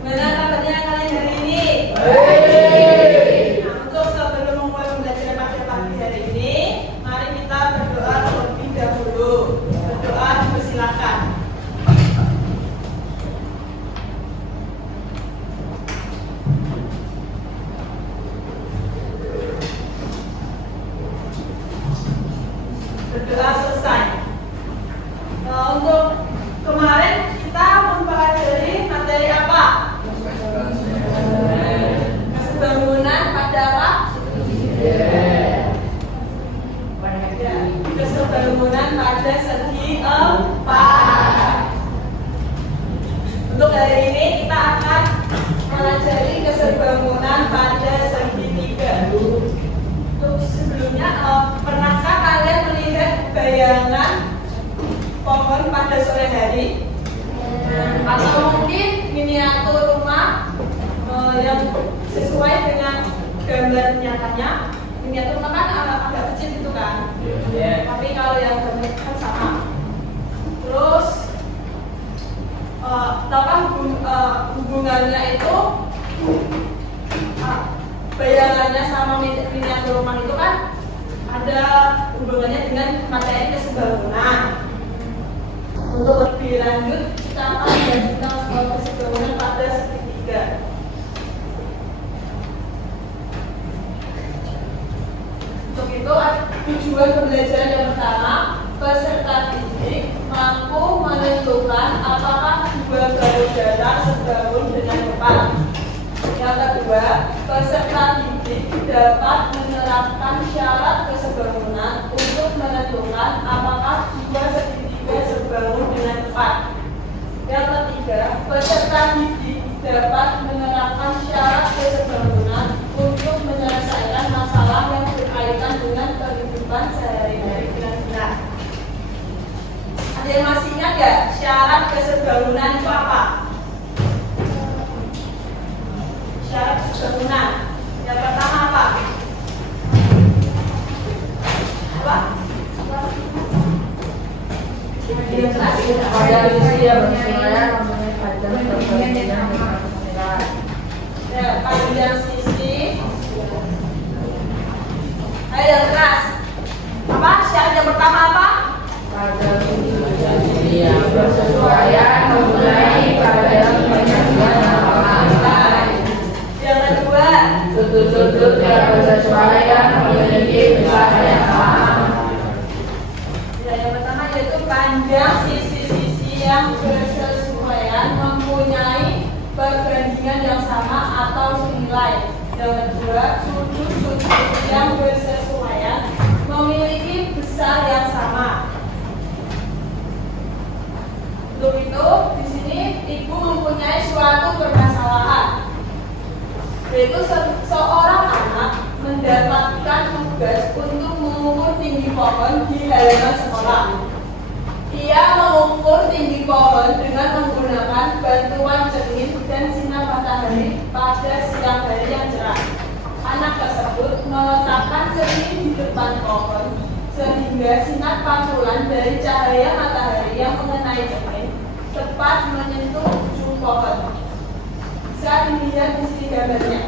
Benar kabarnya kalian hari ini? Nah, untuk sebelum memulai pembelajaran pada pagi hari ini, mari kita berdoa terlebih dahulu. Berdoa dipersilakan. Berdoa selesai. Untuk kemarin kita mempelajari materi apa? Kesebangunan pada apa? Ya, kesebangunan pada segi 4. Untuk hari ini kita akan mempelajari kesebangunan pada segi 3. Untuk sebelumnya, pernahkah kalian melihat bayangan pohon pada sore hari? Atau mungkin miniatur rumah yang sesuai dengan gambar nyatanya? Miniatur rumah kan agak kecil gitu kan? Tapi kalau yang gambar kan sama. Terus hubungannya itu bayangannya sama miniatur rumah itu kan ada hubungannya dengan materi kesebangunan. Untuk lebih lanjut kita akan belajar tentang kesebangunan pada segi 3. Untuk itu tujuan pembelajaran yang pertama, peserta didik mampu menentukan apakah dua garis datar sebangun dengan tepat. Yang kedua, peserta didik dapat menerapkan syarat kesebangunan untuk menentukan apakah dua segitiga sebangun dengan tepat. Yang ketiga, peserta didik dapat menerapkan syarat kesebangunan untuk menyelesaikan masalah yang berkaitan dengan kehidupan sehari-hari dengan benar. Ada yang masih ingat nggak syarat kesebangunan itu apa? Syarat kesebangunan yang pertama apa? Apa? Pada sisi yang berkesinambungan namanya panjang sisi. Ayo yang keras. Apa? Syarat yang pertama apa? pada sisi yang bersesuaian mempunyai perbedaan penyajian yang sama. Yang kedua, Sudut-sudut yang bersesuaian memiliki besar yang sama. yang pertama yaitu panjang sisi-sisi yang bersesuaian mempunyai perbandingan yang sama atau senilai. Yang kedua, sudut-sudut yang bersesuaian memiliki besar yang sama. Untuk itu, di sini ibu mempunyai suatu permasalahan, yaitu seorang anak mendapatkan tugas untuk mengukur tinggi pohon di halaman sekolah. Ia mengukur tinggi pohon dengan menggunakan bantuan cermin dan sinar matahari pada siang hari yang cerah. Anak tersebut meletakkan cermin di depan pohon sehingga sinar pantulan dari cahaya matahari yang mengenai cermin tepat menyentuh ujung pohon. Bisa dilihat di sini gambarnya.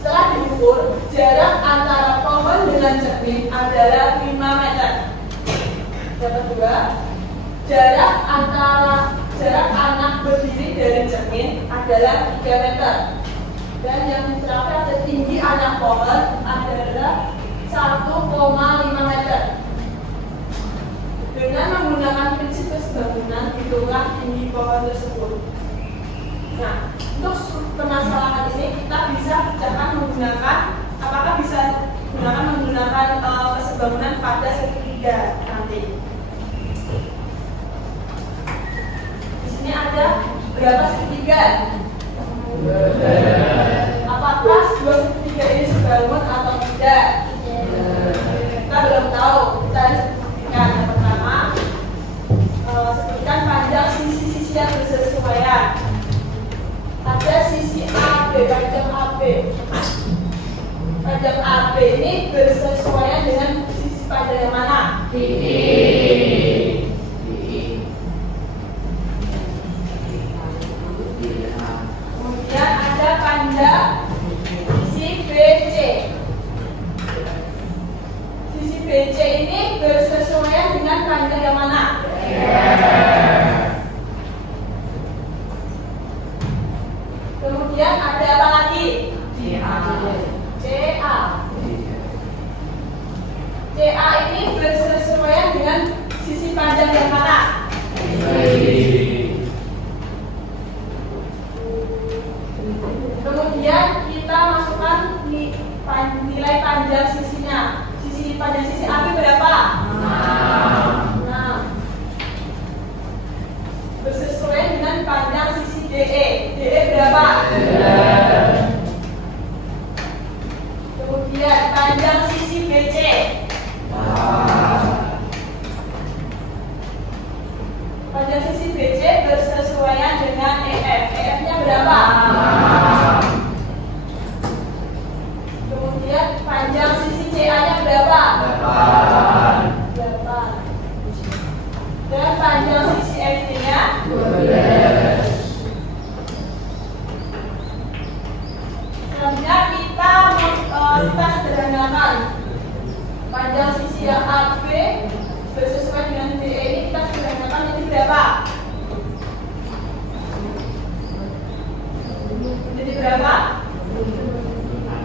Setelah diukur, jarak antara pohon dengan cermin adalah 5 meter. Yang kedua, jarak anak berdiri dari cermin adalah 3 meter. Dan yang terakhir, tinggi anak pohon adalah 1,5 meter. Dengan menggunakan prinsip kesebangunan, hitunglah tinggi pohon tersebut. Nah, untuk permasalahan ini kita bisa menggunakan kesebangunan pada segitiga nanti. Di sini ada berapa segitiga? Apakah dua segitiga ini sebangun atau tidak? Kita belum tahu. Kita harus buktikan. Yang pertama, sebutkan panjang sisi-sisi yang bersesuaian. Ada sisi AB, panjang AB. Panjang AB ini bersesuaian dengan sisi panjang yang mana? DE. panjang yang mana? Kemudian ada apa lagi? CA. CA ini bersesuaian dengan sisi panjang yang mana? Kemudian kita masukkan nilai panjang sisinya. Panjang sisi AB berapa? 6. Bersesuaian dengan panjang sisi DE. DE berapa? Kemudian panjang sisi BC. Panjang sisi BC bersesuaian dengan EF. EF-nya berapa? Kemudian panjang sisi CA-nya berapa? 8. Dan panjang sisi FD-nya 12. Selanjutnya kita sederhanakan panjang sisi yang AB bersesuaian dengan DE ini kita sederhanakan jadi berapa? Jadi berapa?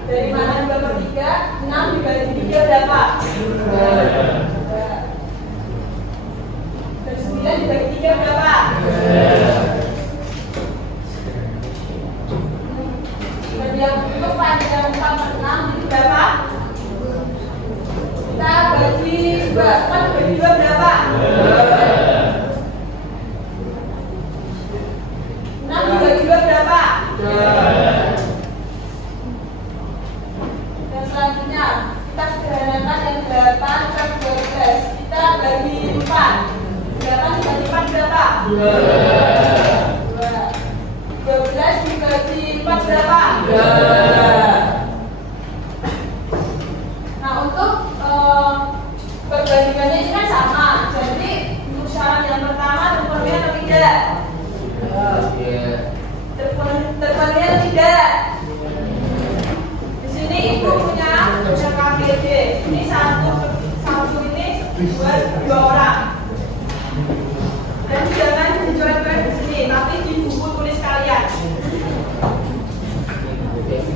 Dari mana 2/3? 6 dibagi 3 berapa? 2. Dan 9 dibagi 3 berapa? 2. Dan yang untuk panjang 6 itu berapa? Kita bagi 2. 4 dibagi 2 berapa? 6 dibagi 2 berapa? 2. Selanjutnya kita sederhanakan yang 8/12. Kita bagi 4. 8 dibagi 4 berapa? 2. 12 dibagi 4 berapa? 2. Nah untuk perbandingannya ini kan sama. Jadi untuk syarat yang pertama terpenuhi atau tidak? Terpenuhi atau tidak? Ini ibu punya KBD. Ini satu ini dua orang. Dan jangan dicoret-coret di sini, tapi di buku tulis kalian.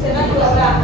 Jangan 2 orang.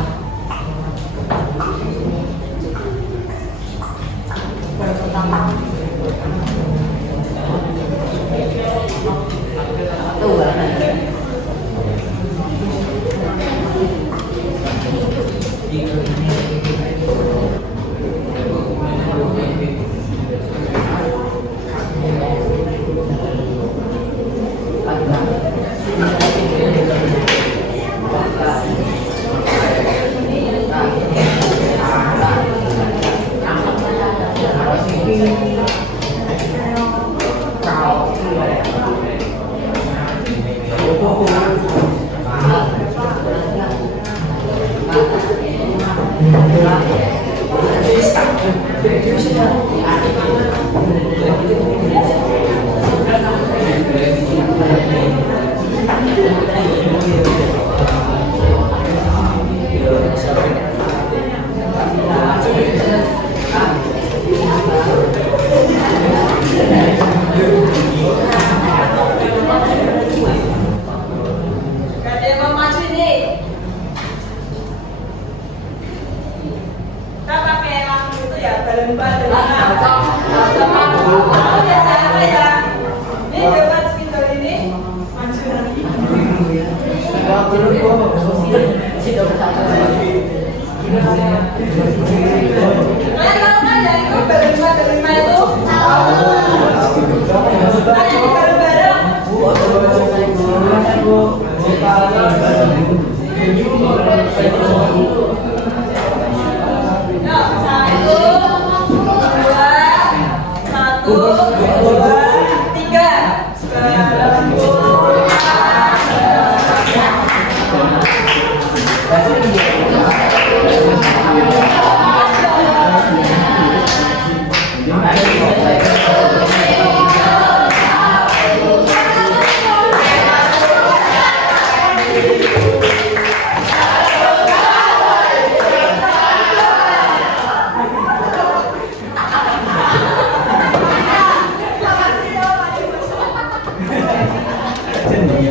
Jadi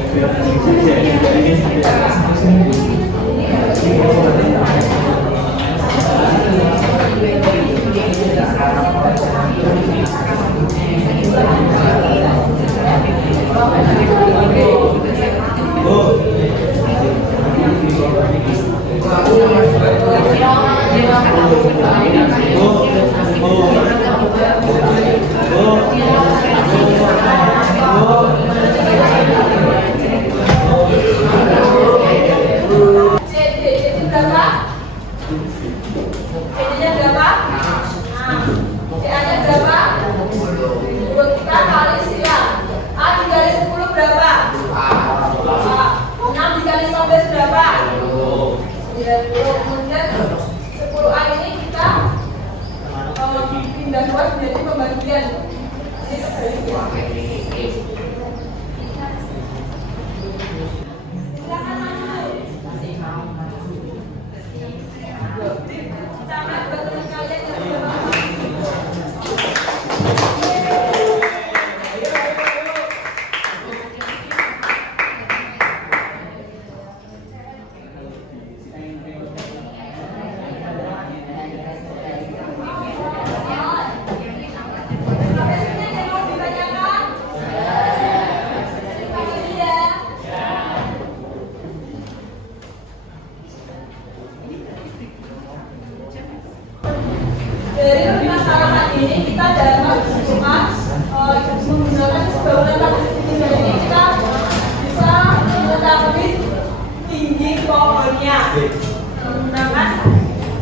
berapa? Jadi-nya berapa? Nah, CA-nya berapa? 10. Kita kali silang. A dikali 10 berapa? 6 dikali 15 berapa? 90. Kemudian 10A ini kita pindah buat menjadi pembagian. Ini kebalikan. Silakan maju. Sama buat teman kalian yang berapa? Dari permasalahan ini kita dapat cuma menggunakan keseimbangan tabel ini kita bisa mengetahui tinggi pohonnya menggunakan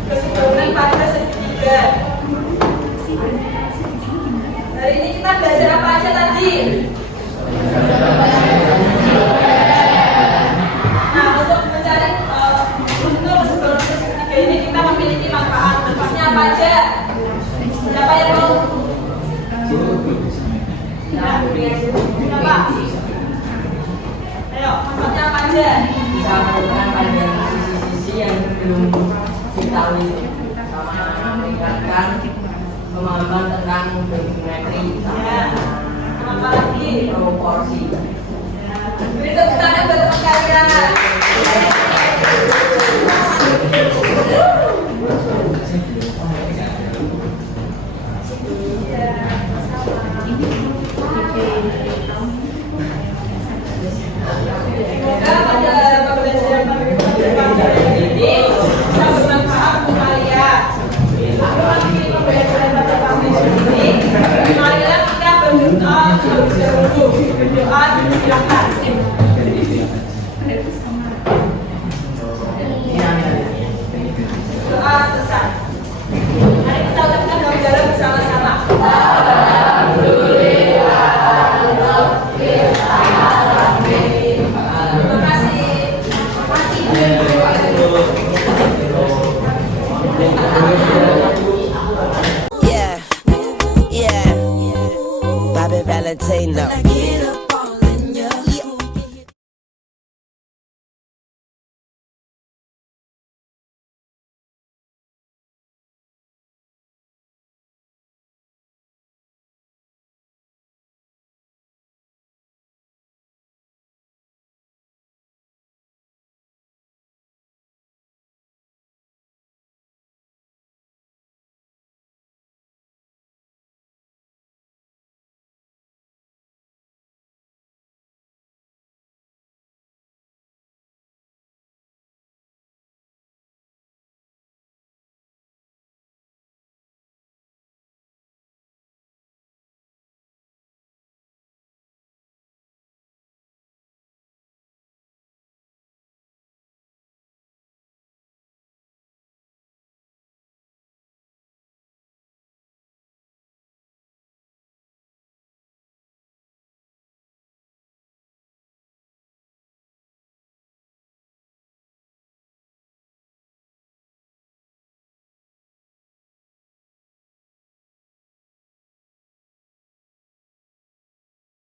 keseimbangan pada segitiga. Hari ini kita belajar apa aja tadi? Nah, untuk mencari bentuk keseimbangan segitiga ini kita memiliki manfaatnya apa aja? Siapa yang mau? Siapa? Ayo, manfaatnya apa aja? Bisa menemukan pada sisi-sisi yang belum diketahui sama meningkatkan pemahaman tentang geometri Ya. Apa lagi? proporsi.